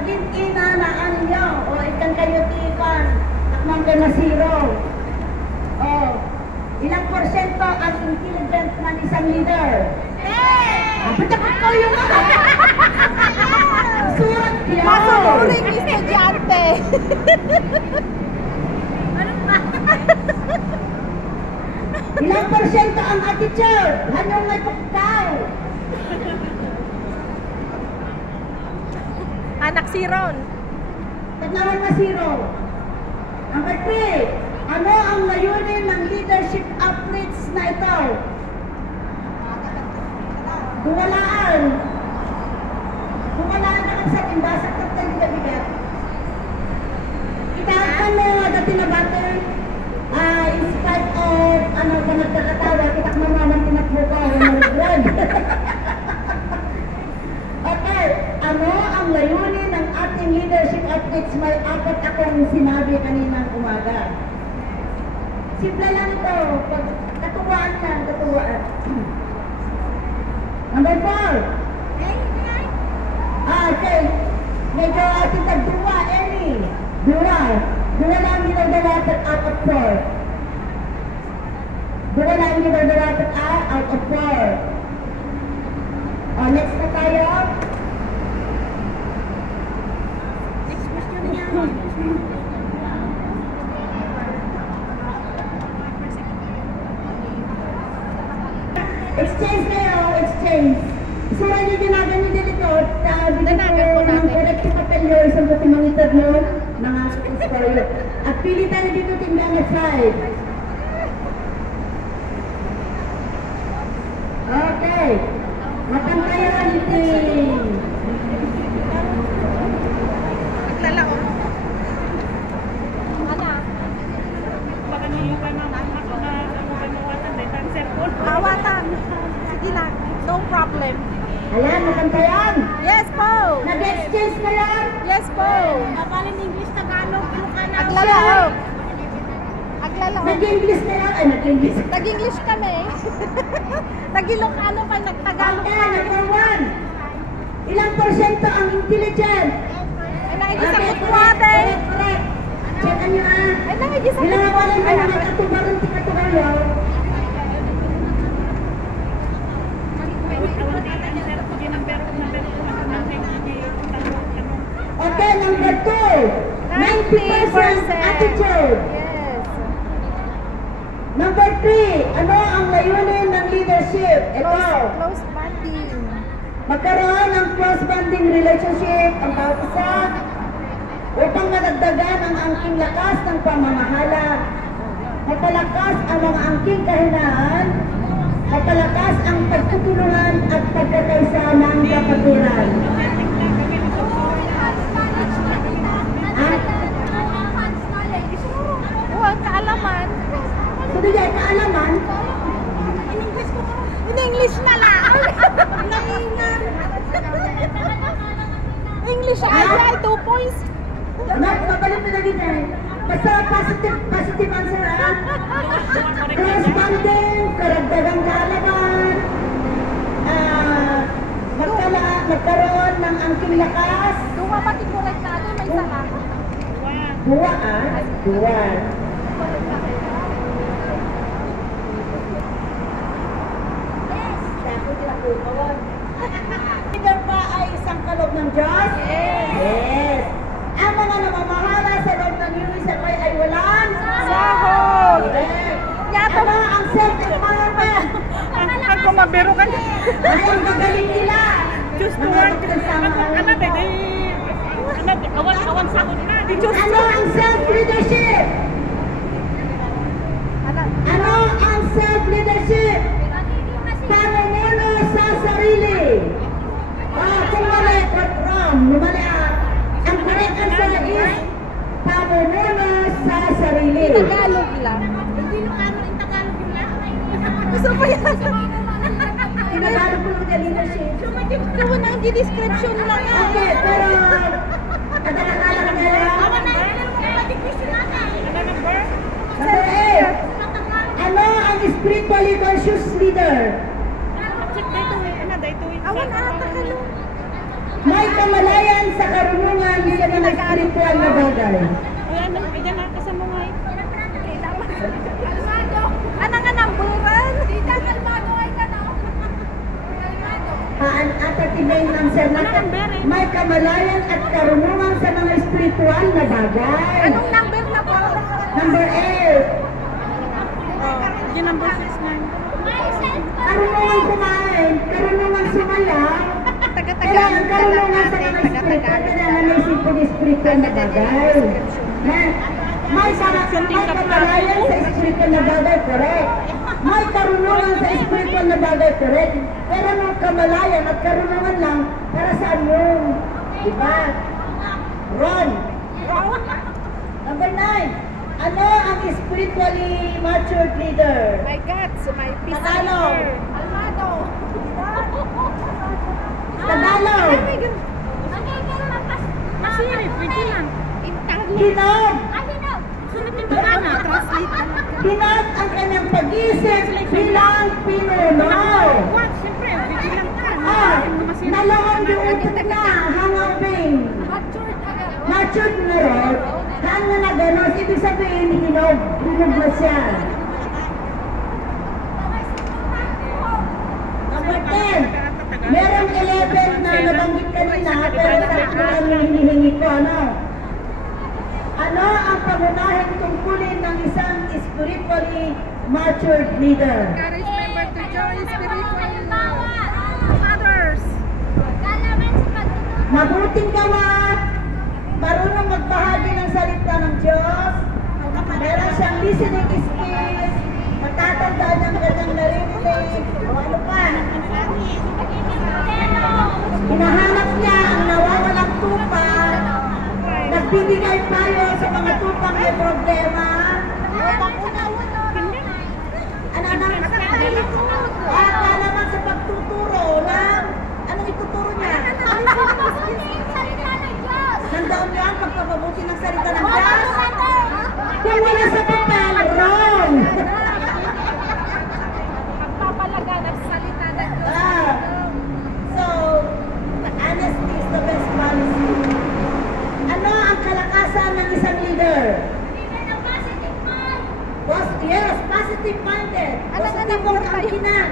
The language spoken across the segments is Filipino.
Maging ina na ninyo o ikan kayo tikan takmang ka na zero. Oh, ilang porsyento ang intelligent ng isang leader? Patakot ko yung surat yun. Masunuring estudyante. Ano ba? Ilang porsyento ang attitude? Hanyong may pagkaw? Anak si Ron. Tatlawan na zero. Number 3, ano ang layunin ng leadership outreach na ito? Duwalaan. Duwalaan na sa timbasak at taligabigat. Itahan mo dati na battle, in spite of ano ka nagkakatawa, kitak mo naman tinatbuka o nag-drag. Okay, ano ang layunin ng ating leadership outreach? May apat akong sinabi kaninang umaga. Simple lang ito. Katuwaan lang, katuwaan. Number 4. Okay. Medyo ating tagduwa, Ellie. Duwa. Duwa lang ginagalapat out of 4. Duwa lang ginagalapat out of 4. Next na tayo. Next question niya. Exchange kayo, exchange. So, hindi ginagan nyo dito. Dinagan ko ng correct to kapelyo, isang buti mangitad mo, nangasok ang score. At pili tayo dito, team number 5. Okay. Mapantayan, team. Maglalako. Ano? Baka niyo ka na mawatan din ang cellphone. Mawatan. Sige lang. No problem. Ayan, mapantayan. Yes po. Nag-exchange na yan. Yes po. Abalin English, Tagalog, Ilocano. Aglalao. Aglalao. Nag-English na yan. Ay, nag-English. Nag-English kami. Nag-Ilocano pa, nag-Tagalog Okay, pa. number 1. Ilang porsyento ang intelligent? Ay, nakikisagot ko ate. Correct. Checkan nyo ah. Ay, nakikisagot Ilang ko. awalan mo Ay, na magkatubaran tikatubayo? Okay, number 2. 90% attitude. Yes. Number 3. Ano ang layunin ng leadership? Ito. Close bonding. Magkaroon ng close bonding relationship ang bawat isa upang madagdagan ang angking lakas ng pamamahala. Mapalakas ang mga angking kahinaan, mapalakas ang pagtutulungan at pagkakaisa ng kapatiran. Ang kaalaman. So, di ay kaalaman, In English na lang. English ay 2 points. mabalik na lagi tayo. Basta positive answer ah. Close bonding, karagdagang kaalaman, magkaroon ng angking lakas. Dumapati correct na ano, may sala. Dua ah, dua. Leader ba ay isang kaloob ng Diyos? Yes. Ang mga namamahala sa loob ng USFI ay walang Sahod. Correct. Yato. Ano ang self-empowerment? Pag kumabiro ka niya. Ay ang gagaling nila. Choose to work. Awan sahod na. Ano ang self-leadership? Ano ang self-leadership? Pamumuno sa sarili. Kung mali, wrong. Lumali ah. Ang correct answer is pamumuno sa sarili. Tagalog lang. Gusto pa yan. Tinagalog ko lang leadership. Ikaw na ang description lang yan. Okay, pero kadang-kadang na lang. Number 8. Ano ang spiritually conscious leader? Awan ata ka lang. May kamalayan sa karunungan sa mga espiritual na bagay. Ay, ano, dyan na kasama nga eh. Ano nga namburan? Atatibay ng sermon. May kamalayan at karunungan sa mga espiritual na bagay. Anong number na po? Number 8. Dyan ang boses na. Karunungan kumain, karunungan sumayaw. Kailangan karunungan sa mga espiritual, kailangan may espiritual na bagay. May kamalayan sa espiritual na bagay, correct. May karunungan sa espiritual na bagay, correct. Pero nung kamalayan at karunungan lang, para saan yun? Diba? Ron. Number 9. Ano ang spiritually matured leader? My God, so my peace. Tagalog. Almado. Tagalog. Masiri, pwede lang. Hinog. Sunod yung bangana, translate na. Hinog ang kanyang pag-isip bilang pinuno. What? Siyempre, pwede lang ka. Nalaon yung utot na, hangapin. Matured na ron, hanga na ganos, ibig sabihin, hinog. Hinog na siya. Number 10. Merong 11 na nabanggit kanina, pero sa ang hinihingi ko, ano? Ano ang pangunahing tungkulin ng isang spiritually matured leader? Encourage member to join spiritual mothers. Mabuting gawa, marunong magbahagi ng salita ng Diyos, meron siyang listening skills, matatandaan ng kanyang naririnig, o ano pa. Hinahanap niya ang nawawalang tupa, nagbibigay payo sa mga tupang may problema. At naman sa pagtuturo ng, anong ituturo niya? Nandoon yan, pagpapabuti ng salita ng Diyos. Kung wala sa papel, wrong. Pagpapalaga ng salita ng Diyos. So, honesty is the best policy. Ano ang kalakasan ng isang leader? Yes, positive-minded. Positibong angkinan.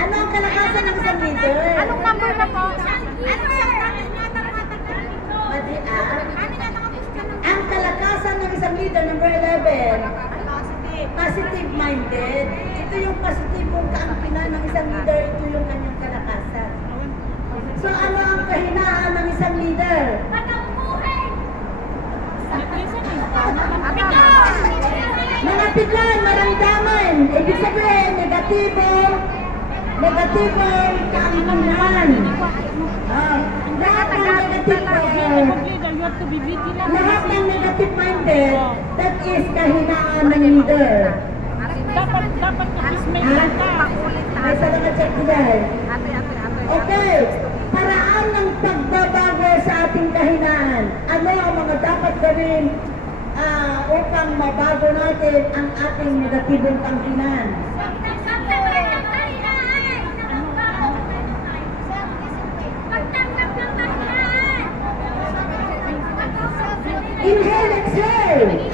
Ano ang kalakasan ng isang leader? Anong number na po? Ang kalakasan ng isang leader, number 11, positive-minded. Ito yung positibong kaangkinan ng isang leader, ito yung kanyang kalakasan. So ano ang kahinaan ng isang leader? Mga biglan, maramdaman. Ibig sabihin, negatibong kaangkinan. Lahat ng negative minded, that is kahinaan ng leader. Dapat peacemaker ka. May salamat check ko dahil. Okay, paraan ng pagbabago sa ating kahinaan. Ano ang mga dapat gawin upang mabago natin ang ating negatibong kaangkinan? Inhale, exhale.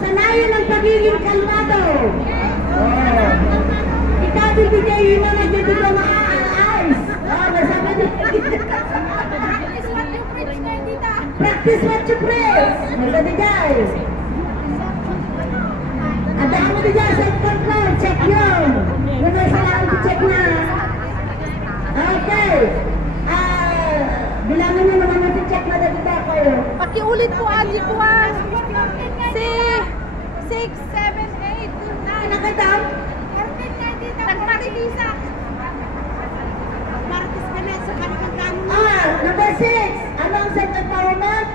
Sanayan ang pagiging kalmado. Ikaw bibigay yun na nagdito ka maaalis. Nasabi din. Practice what you preach. Nasabi guys. Adaan mo din dyan, self-control. Check yun. Yung may salamat to check na. Okay. Bilangin nyo naman natin check na dito kayo. Pakiulit po, Angie Kuwang. 6, 7, 8, 9. Nakadam? Nagmarilisa. Number 6. Ano ang self-empowerment?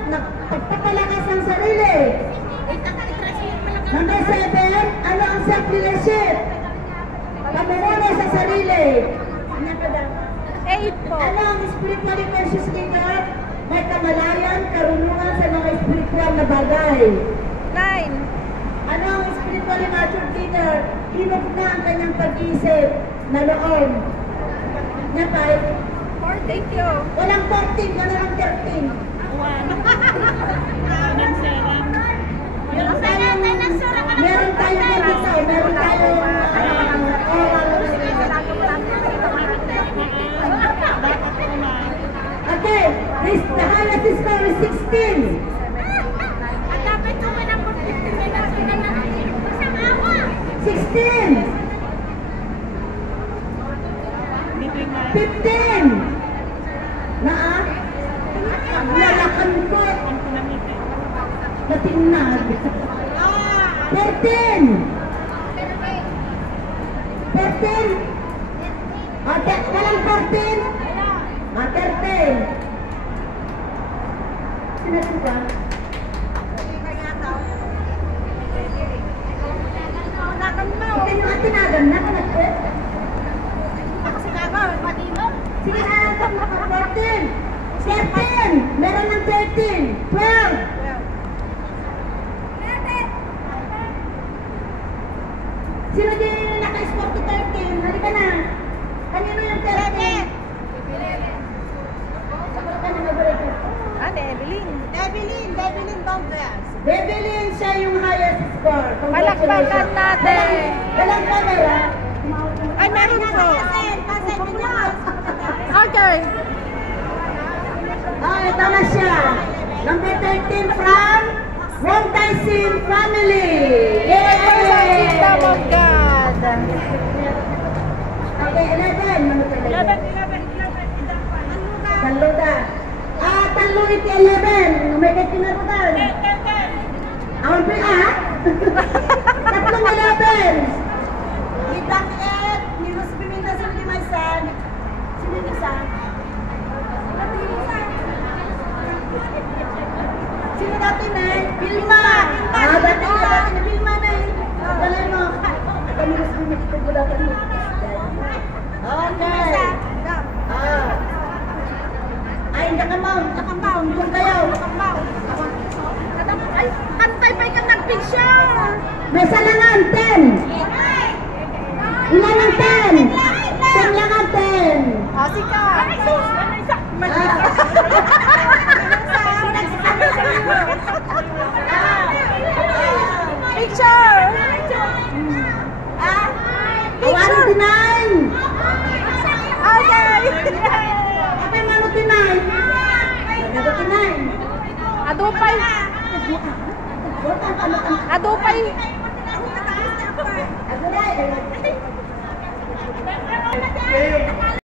Pagpapalakas ng sarili. Number 7. Ano ang self-leadership? Pamumuno sa sarili. 8 po. Ano ang spiritually conscious leader? May kamalayan, karunungan sa mga spiritual na bagay. 9. Ano ang spiritually mature leader? Hinog na ang kanyang pag-iisip na loob. Na 5. Thank you. Walang 14, wala lang 13. Nanselang. Meron tayong dito, meron tayong okay, this, the highest score is 16. At dapat kung may number 15 na natin na isang awa. 16. Dito yung 15. Na lalakan ko. ang pinamitin. Natinag. 13. 13. Walang 14. 13. Sinabi ba? Ito yung atinagan na kanagpit. Sige na, 14. 13. Meron ng 13. 12. Sino din yung naka-sport to 13? Halika na. Kanino yung 13? Sabar ka na mag-break. Evelyn Bonggas. Bebelin siya yung highest score. Palakpakan natin. Walang camera. Ay, meron po. Okay. Ito na siya. Number 13 from Wong Taisin family. Yay! Kingdom of God. Okay, 11. Ano talaga? 11. Taluda. Talo iti 11. May katinarutan. Awan pa Tatlong 11. Itang et. Minus piminta sa limaysan. Sino yung isa? Sino dati na? Vilma. Dati na Vilma na Balay mo. Kami gusto mo ikagulatan mo. Okay. Ay, nakamaw. Doon kayo. Ay, antay pa kang nag-picture. May salangan, 10. Ilan ang 10? 10 lang ang 10. Asika. Ay, sus. Ano isa? Picture. Awari tinain. Okay. Apa yung mano tinain? Ano tinain? Adupay. Adupay. Ano na?